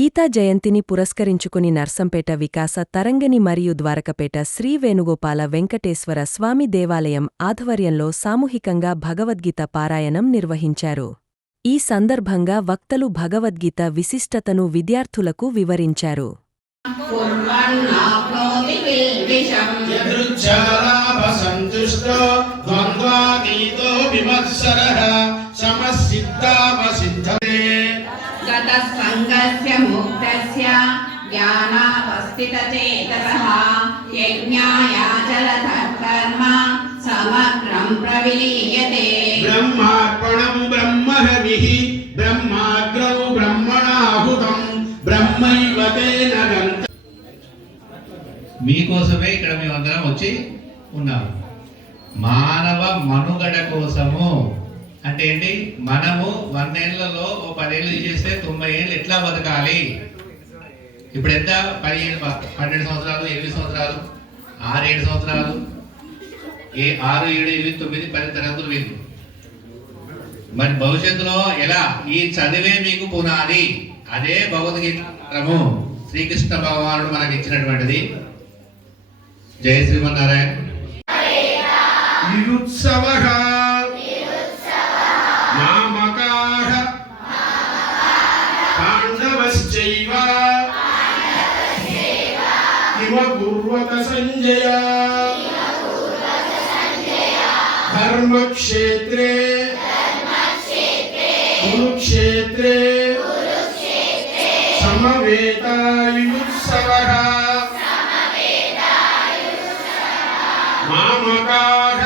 గీతా జయంతిని పురస్కరించుకుని నర్సంపేట వికాస తరంగని మరియు ద్వారకపేట శ్రీ వేణుగోపాల వెంకటేశ్వర స్వామి దేవాలయం ఆధ్వర్యంలో సామూహికంగా భగవద్గీత పారాయణం నిర్వహించారు. ఈ సందర్భంగా వక్తలు భగవద్గీత విశిష్టతను విద్యార్థులకు వివరించారు. విమత్సర किल्बिषम् यदृच्छालाभसन्तुष्टो द्वन्द्वातीतो विमत्सरः समसिद्धावसिद्धते गतः सङ्गस्य मुक्तस्य ज्ञानावस्थितचेतसः यज्ञायाचलतः कर्म समग्रम् प्रविलीयते ब्रह्मार्पणम् ब्रह्महविः ब्रह्माग्रौ ब्रह्मणाहुतम् ब्रह्मैव तेन गन्तव्यम् మీకోసమే ఇక్కడ మేమందరం వచ్చి ఉన్నాము మానవ మనుగడ కోసము అంటే ఏంటి? మనము వందేళ్ళలో ఓ పదేళ్ళు చేస్తే తొంభై ఏళ్ళు ఎట్లా బతకాలి? ఇప్పుడు ఎంత? పదిహేను పన్నెండు సంవత్సరాలు ఎనిమిది సంవత్సరాలు ఆరు ఏడు సంవత్సరాలు ఏ ఆరు ఏడు ఎనిమిది తొమ్మిది పది తరగతులు మీకు మరి భవిష్యత్తులో ఎలా? ఈ చదివే మీకు పునాది. అదే భగవద్గీతము శ్రీకృష్ణ భగవానుడు మనకి ఇచ్చినటువంటిది. జయ శ్రీమన్నారాయణ. పూర్వత సంజయ ధర్మక్షేత్రే. కురుక్షేత్రే. సమవేతాయుత్సవ. మామకార.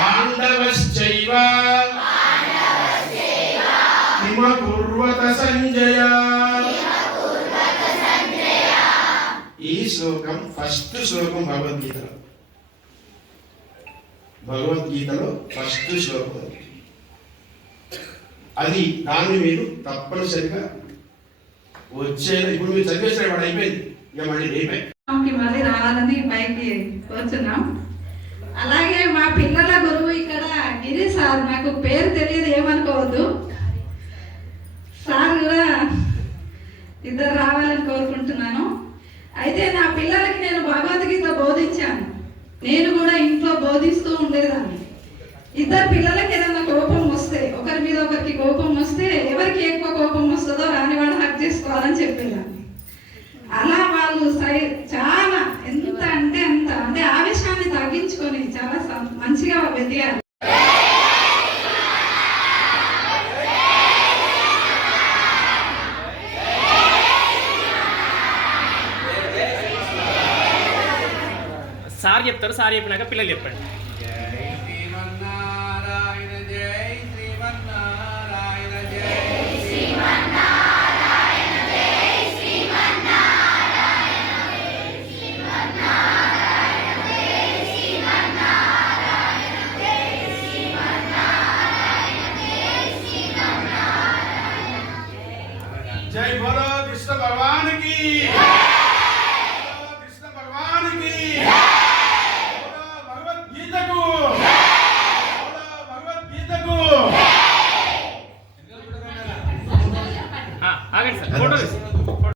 పాండవశ్చైవ. హిమకుర్వత సంజయా ఈ శ్లోకం ఫస్ట్ శ్లోకం భగవద్గీతలో భగవద్గీతలో ఫస్ట్ శ్లోకం. అది. దాన్ని మీరు తప్పనిసరిగా వచ్చే ఇప్పుడు మీరు చదివేసిన వాడు అయిపోయింది. ఇక మళ్ళీ రేపే మళ్ళీ రావాలని పైకి వచ్చున్నాం. అలాగే మా పిల్లల గురువు ఇక్కడ గిరి సార్ నాకు పేరు తెలియదు ఏమనుకోవద్దు. సార్ కూడా ఇద్దరు రావాలని కోరుకుంటున్నాను. అయితే నా పిల్లలకి నేను భగవద్గీత బోధించాను. నేను కూడా ఇంట్లో బోధిస్తూ ఉండేదాన్ని. ఇద్దరు పిల్లలకి ఏదైనా కోపం వస్తే ఒకరి మీద ఒకరికి కోపం వస్తే ఎవరికి ఎక్కువ కోపం వస్తుందో రాని వాళ్ళు హక్ చేసుకోవాలని చెప్పేదాన్ని. అలా వాళ్ళు సై చాలా ఎంత అంటే అంత అంటే ఆవేశాన్ని తగ్గించుకొని చాలా మంచిగా వెతికారు. సార్ చెప్తారు సార్ చెప్పినాక పిల్లలు చెప్పండి. జై శ్రీమన్నారాయణ జై శ్రీమన్నారాయణ జై